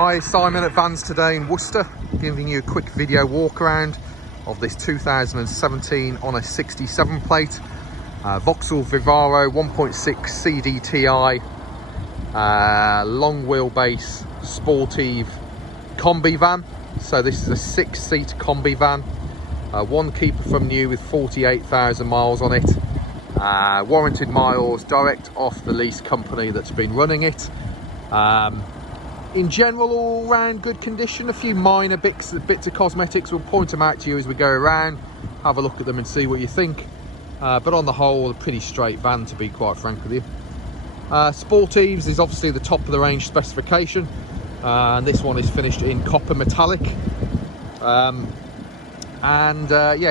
Hi, Simon at Vans Today in Worcester, giving you a quick video walk around of this 2017 on a 67 plate Vauxhall Vivaro 1.6 CDTi long wheelbase sportive combi van. So this is a 6-seat combi van, one keeper from new with 48,000 miles on it, warranted miles direct off the lease company that's been running it. In general, all round good condition. A few minor bits of cosmetics, we'll point them out to you as we go around, have a look at them and see what you think, but on the whole a pretty straight van, to be quite frank with you. Sportives is obviously the top of the range specification, and this one is finished in copper metallic, yeah,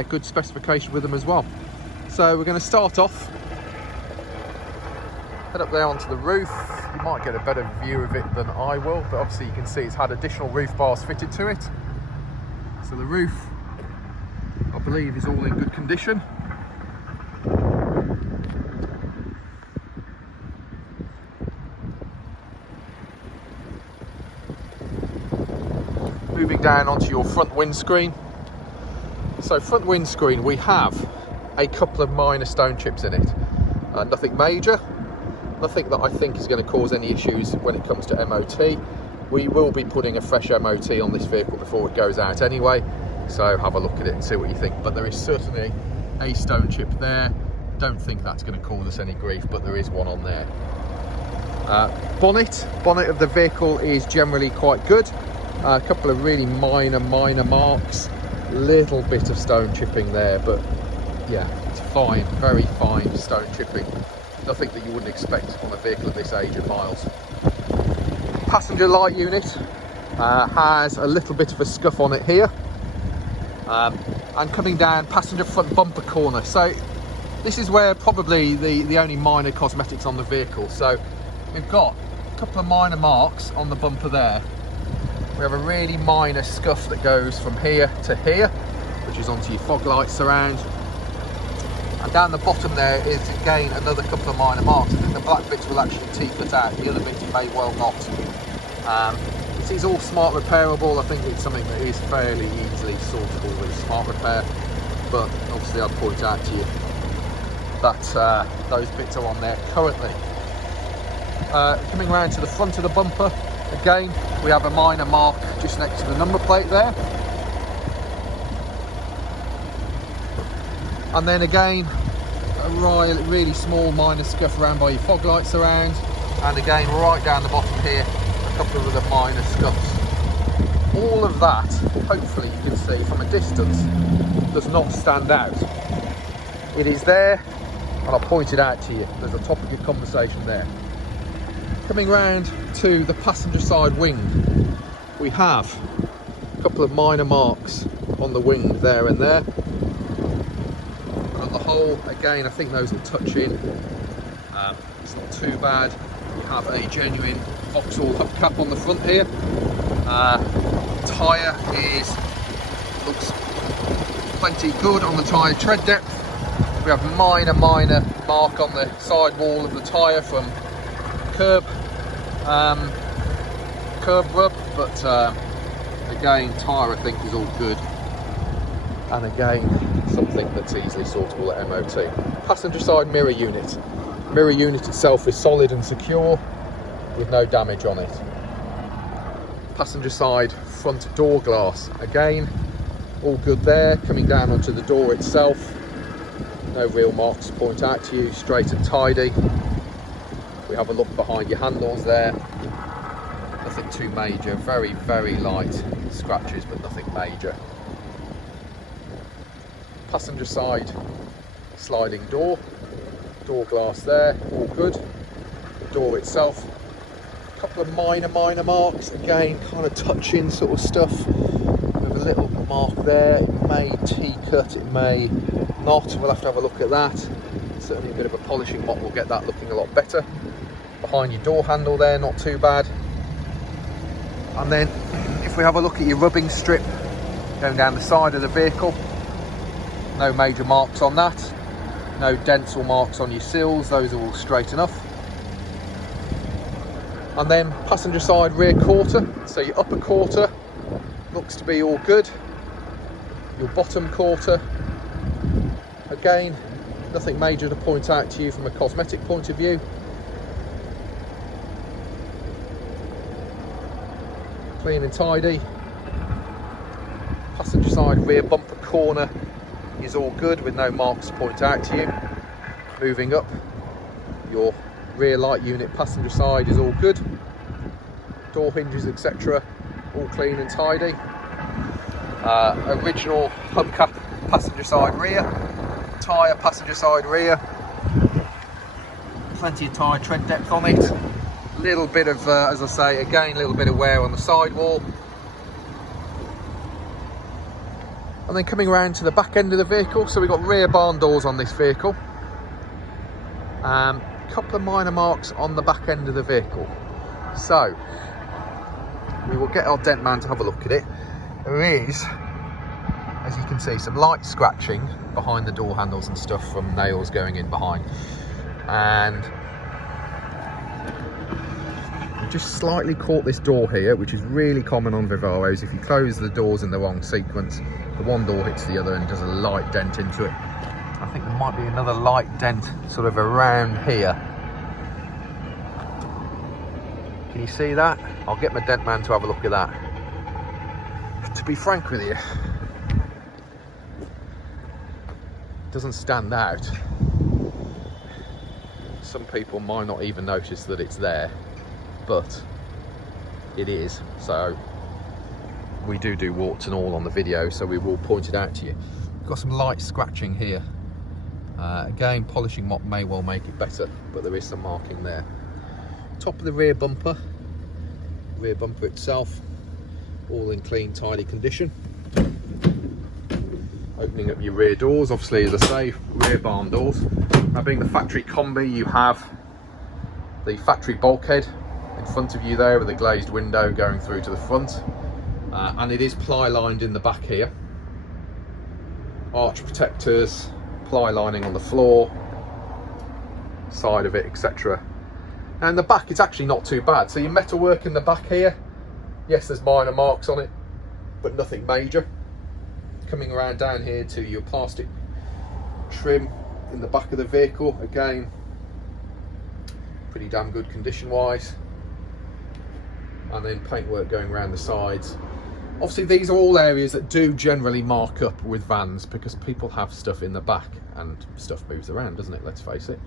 good specification with them as well. So we're going to start off, head up there onto the roof. You might get a better view of it than I will, but obviously you can see it's had additional roof bars fitted to it. So the roof, I believe, is all in good condition. Moving down onto your front windscreen. So front windscreen, we have a couple of minor stone chips in it. Nothing major. Nothing that I think is going to cause any issues when it comes to MOT. We will be putting a fresh MOT on this vehicle before it goes out anyway, so have a look at it and see what you think. But there is certainly a stone chip there. Don't think that's going to cause us any grief, but there is one on there. Bonnet of the vehicle is generally quite good. A couple of really minor marks, little bit of stone chipping there, but yeah, it's fine, very fine stone chipping. Nothing that you wouldn't expect on a vehicle of this age and miles. Passenger light unit has a little bit of a scuff on it here, and coming down passenger front bumper corner. So this is where probably the only minor cosmetics on the vehicle. So we've got a couple of minor marks on the bumper there. We have a really minor scuff that goes from here to here, which is onto your fog light surround. And down the bottom there is again another couple of minor marks. I think the black bits will actually T-fit out, the other bits may well not. It is all smart repairable. I think it's something that is fairly easily sortable with smart repair, but obviously I'd point out to you that those bits are on there currently. Coming round to the front of the bumper, again we have a minor mark just next to the number plate there. And then again, a really small minor scuff around by your fog light surround. And again, right down the bottom here, a couple of other minor scuffs. All of that, hopefully you can see from a distance, does not stand out. It is there, and I'll point it out to you. There's a topic of conversation there. Coming round to the passenger side wing, we have a couple of minor marks on the wing there and there. Whole, again, I think those will touch in. It's not too bad. We have a genuine Vauxhall hubcap on the front here. Tyre looks plenty good on the tyre tread depth. We have minor mark on the side wall of the tyre from curb rub, but again, tyre I think is all good. And again, something that's easily sortable at MOT. Passenger side mirror unit. Mirror unit itself is solid and secure with no damage on it. Passenger side front door glass. Again, all good there. Coming down onto the door itself, no real marks to point out to you, straight and tidy. We have a look behind your handles there. Nothing too major, very light scratches, but nothing major. Passenger side sliding door glass there, all good. The door itself, a couple of minor marks, again kind of touching sort of stuff, with a little mark there. It may T-cut, it may not, we'll have to have a look at that. Certainly a bit of a polishing mop will get that looking a lot better. Behind your door handle there, not too bad. And then if we have a look at your rubbing strip going down the side of the vehicle, no major marks on that. No dents or marks on your sills, those are all straight enough. And then passenger side rear quarter, so your upper quarter looks to be all good. Your bottom quarter, again, nothing major to point out to you from a cosmetic point of view. Clean and tidy. Passenger side rear bumper corner is all good with no marks to point out to you. Moving up, your rear light unit passenger side is all good. Door hinges, etc., all clean and tidy. Original hubcap passenger side rear, tyre passenger side rear. Plenty of tyre tread depth on it. Little bit of, as I say, again, a little bit of wear on the sidewall. And then coming around to the back end of the vehicle, so we've got rear barn doors on this vehicle. Couple of minor marks on the back end of the vehicle. So we will get our dent man to have a look at it. There is, as you can see, some light scratching behind the door handles and stuff from nails going in behind. And we just slightly caught this door here, which is really common on Vivaros. If you close the doors in the wrong sequence, the one door hits the other and does a light dent into it. I think there might be another light dent sort of around here. Can you see that? I'll get my dent man to have a look at that. To be frank with you, it doesn't stand out. Some people might not even notice that it's there, but it is. So we do warts and all on the video, so we will point it out to you. We've got some light scratching here. Again, polishing mop may well make it better, but there is some marking there. Top of the rear bumper itself, all in clean, tidy condition. Opening up your rear doors, obviously, as I say, rear barn doors. Now, being the factory combi, you have the factory bulkhead in front of you there with a glazed window going through to the front. And it is ply lined in the back here. Arch protectors, ply lining on the floor, side of it, etc. And the back, it's actually not too bad. So your metalwork in the back here, yes, there's minor marks on it, but nothing major. Coming around down here to your plastic trim in the back of the vehicle, again, pretty damn good condition wise. And then paintwork going around the sides. Obviously, these are all areas that do generally mark up with vans because people have stuff in the back and stuff moves around, doesn't it? Let's face it.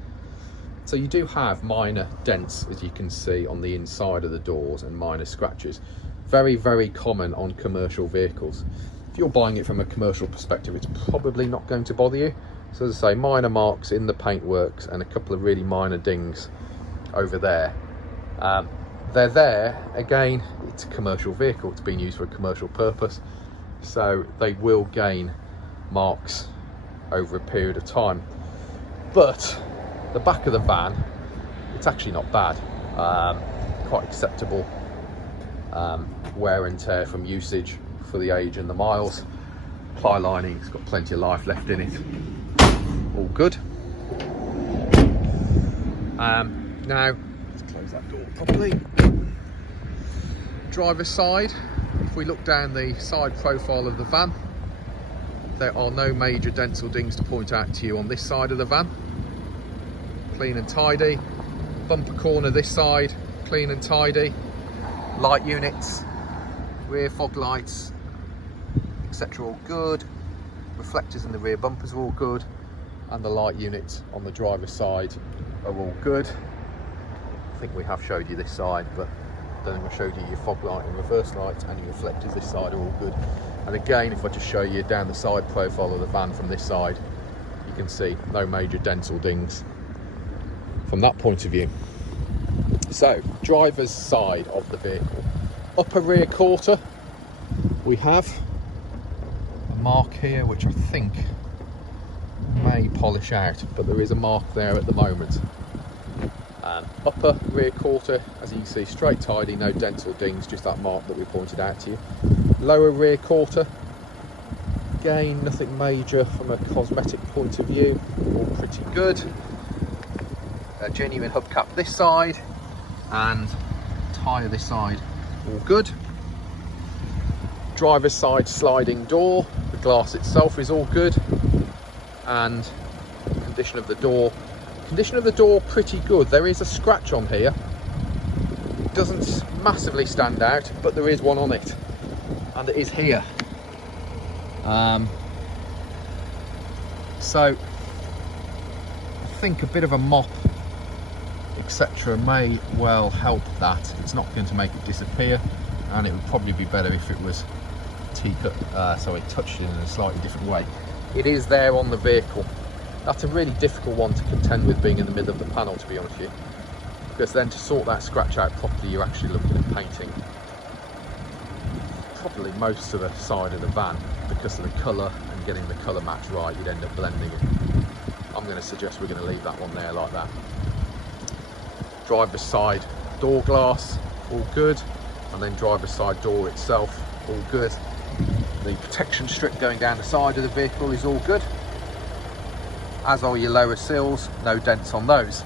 So you do have minor dents, as you can see, on the inside of the doors and minor scratches. Very, very common on commercial vehicles. If you're buying it from a commercial perspective, it's probably not going to bother you. So as I say, minor marks in the paintworks and a couple of really minor dings over there. They're there, again, it's a commercial vehicle, it's being used for a commercial purpose, so they will gain marks over a period of time. But the back of the van, it's actually not bad, quite acceptable wear and tear from usage for the age and the miles. Ply lining, it's got plenty of life left in it, all good. Now, let's close that door properly. Driver's side, if we look down the side profile of the van, there are no major dents or dings to point out to you on this side of the van. Clean and tidy. Bumper corner this side, clean and tidy. Light units, rear fog lights, etc. all good. Reflectors in the rear bumpers are all good, and the light units on the driver's side are all good. I think we have showed you this side, but I don't think I showed you your fog light and reverse lights, and your reflectors this side are all good. And again, if I just show you down the side profile of the van from this side, you can see no major dents or dings from that point of view. So, driver's side of the vehicle. Upper rear quarter, we have a mark here which I think may polish out, but there is a mark there at the moment. Upper rear quarter, as you can see, straight tidy, no dents or dings, just that mark that we pointed out to you. Lower rear quarter, again, nothing major from a cosmetic point of view, all pretty good. A genuine hubcap this side, and tyre this side, all good. Driver's side sliding door, the glass itself is all good, and condition of the door pretty good. There is a scratch on here, doesn't massively stand out, but there is one on it, and it is here. So I think a bit of a mop, etc., may well help that. It's not going to make it disappear, and it would probably be better if it was so it touched it in a slightly different way. It is there on the vehicle. That's a really difficult one to contend with, being in the middle of the panel, to be honest with you, because then to sort that scratch out properly, you're actually looking at painting probably most of the side of the van, because of the colour, and getting the colour match right, you'd end up blending it. I'm going to suggest we're going to leave that one there like that. Driver's side door glass, all good, and then driver's side door itself, all good. The protection strip going down the side of the vehicle is all good, as are your lower sills, no dents on those.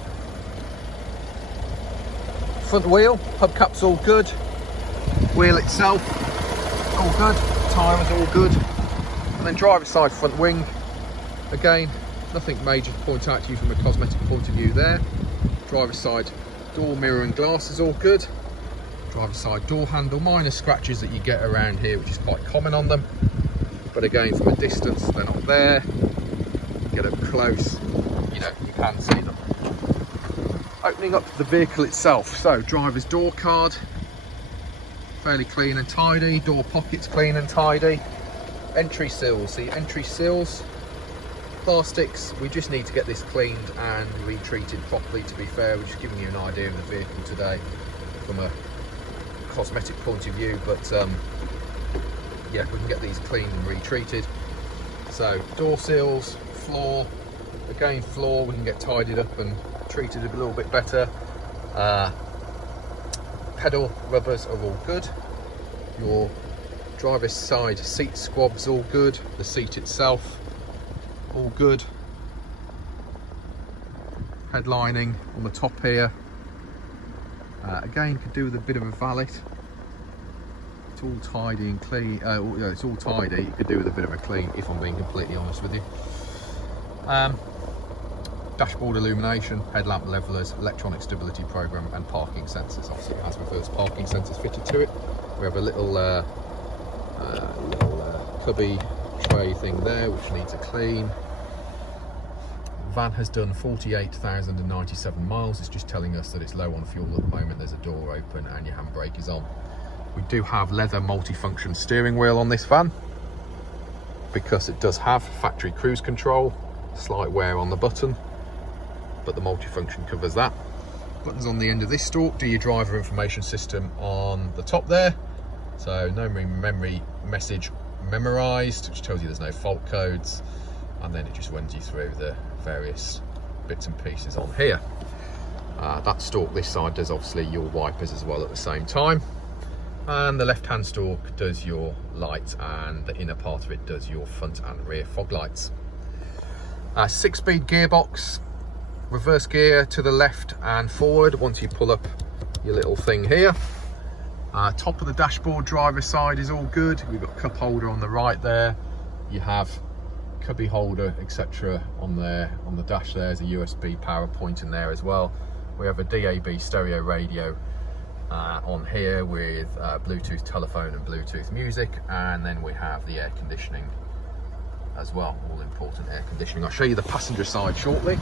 Front wheel, hubcap's all good, wheel itself, all good, tyres all good, and then driver's side front wing, again, nothing major to point out to you from a cosmetic point of view there. Driver's side door mirror and glass is all good. Driver's side door handle, minor scratches that you get around here, which is quite common on them, but again, from a distance, they're not there. Get up close, you know, you can see them. Opening up the vehicle itself, so driver's door card, fairly clean and tidy. Door pockets clean and tidy. Entry sills, the entry sills, plastics, we just need to get this cleaned and retreated properly. To be fair, we're just giving you an idea of the vehicle today from a cosmetic point of view, but yeah, we can get these cleaned and retreated. So door sills, floor, again floor, we can get tidied up and treated a little bit better. Pedal rubbers are all good. Your driver's side seat squabs all good. The seat itself all good. Headlining on the top here, again could do with a bit of a valet. It's all tidy and clean. It's all tidy. You could do with a bit of a clean, if I'm being completely honest with you. Dashboard illumination, headlamp levelers, electronic stability program, and parking sensors. Obviously, it has reverse parking sensors fitted to it. We have a little cubby tray thing there, which needs a clean. Van has done 48,097 miles. It's just telling us that it's low on fuel at the moment. There's a door open and your handbrake is on. We do have leather multifunction steering wheel on this van, because it does have factory cruise control. Slight wear on the button, but the multifunction covers that. Buttons on the end of this stalk do your driver information system on the top there. So no memory message memorized, which tells you there's no fault codes, and then it just runs you through the various bits and pieces on here. That stalk this side does obviously your wipers as well at the same time, and the left hand stalk does your light, and the inner part of it does your front and rear fog lights. 6-speed gearbox, reverse gear to the left and forward once you pull up your little thing here. Top of the dashboard driver's side is all good. We've got cup holder on the right there. You have cubby holder, etc. on there. On the dash there's a USB power point in there as well. We have a DAB stereo radio on here with Bluetooth telephone and Bluetooth music, and then we have the air conditioning as well, all important air conditioning. I'll show you the passenger side shortly.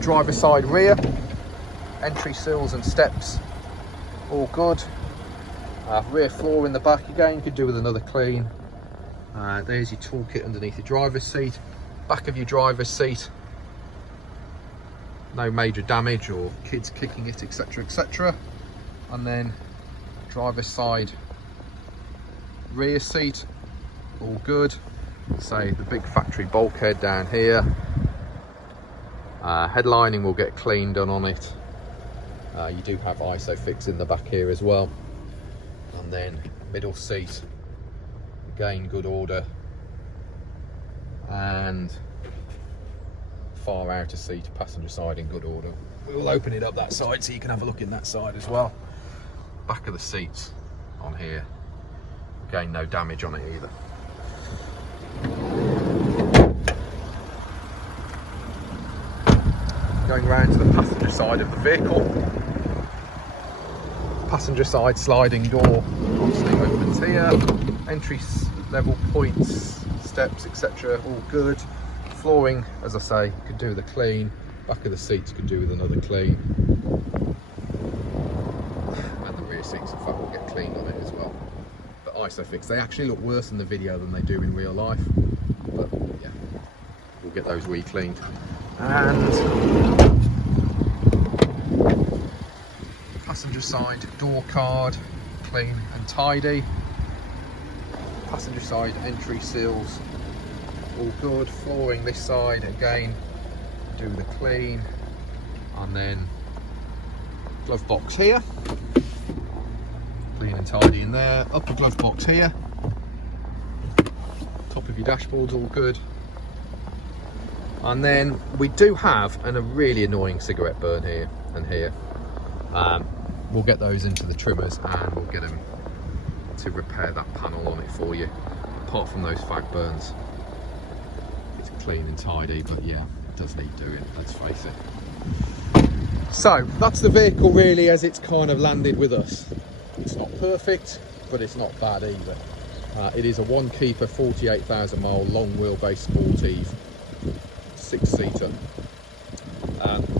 Driver side rear, entry sills and steps, all good. Rear floor in the back, again, could do with another clean. There's your toolkit underneath your driver's seat. Back of your driver's seat, no major damage or kids kicking it, etc, etc. And then driver's side rear seat, all good. Say the big factory bulkhead down here. Headlining will get clean done on it. You do have ISOFIX in the back here as well. And then middle seat, again good order. And far outer seat, passenger side in good order. we'll open it up that side so you can have a look in that side as well. Back of the seats on here, again, no damage on it either. Going round to the passenger side of the vehicle. Passenger side sliding door obviously opens here. Entry level points, steps, etc. all good. Flooring, as I say, could do with a clean. Back of the seats could do with another clean. And the rear seats, in fact, will get cleaned on it as well. But ISOFIX, they actually look worse in the video than they do in real life. But yeah, we'll get those re-cleaned. And passenger side door card, clean and tidy. Passenger side entry sills, all good. Flooring this side, again, do the clean. And then glove box here, clean and tidy in there. Upper glove box here. Top of your dashboard's all good. And then we do have a really annoying cigarette burn here and here. We'll get those into the trimmers and we'll get them to repair that panel on it for you. Apart from those fag burns, it's clean and tidy, but yeah, it does need doing, let's face it. So that's the vehicle really as it's kind of landed with us. It's not perfect, but it's not bad either. It is a one keeper, 48,000 mile long wheelbase sportive, 6-seater.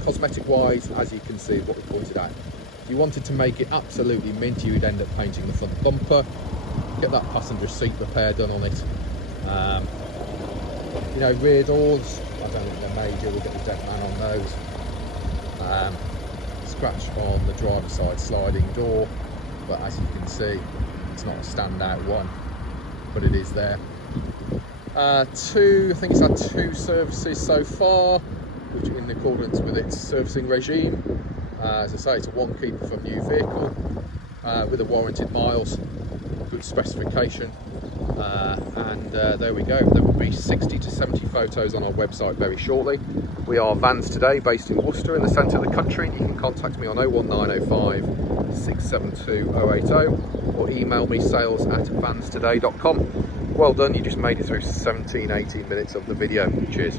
Cosmetic wise, as you can see, what we pointed out, if you wanted to make it absolutely mint, you would end up painting the front bumper, get that passenger seat repair done on it. You know, rear doors, I don't think they're major, we'll get the dent man on those. Scratch on the driver's side sliding door, but as you can see, it's not a standout one, but it is there. I think it's had 2 services so far, which in accordance with its servicing regime. As I say, it's a one keeper for a new vehicle with the warranted miles, good specification, and there we go. There will be 60 to 70 photos on our website very shortly. We are Vans Today, based in Worcester in the centre of the country. You can contact me on 01905 672 080 or email me sales@vanstoday.com. Well done, you just made it through 17-18 minutes of the video. Cheers.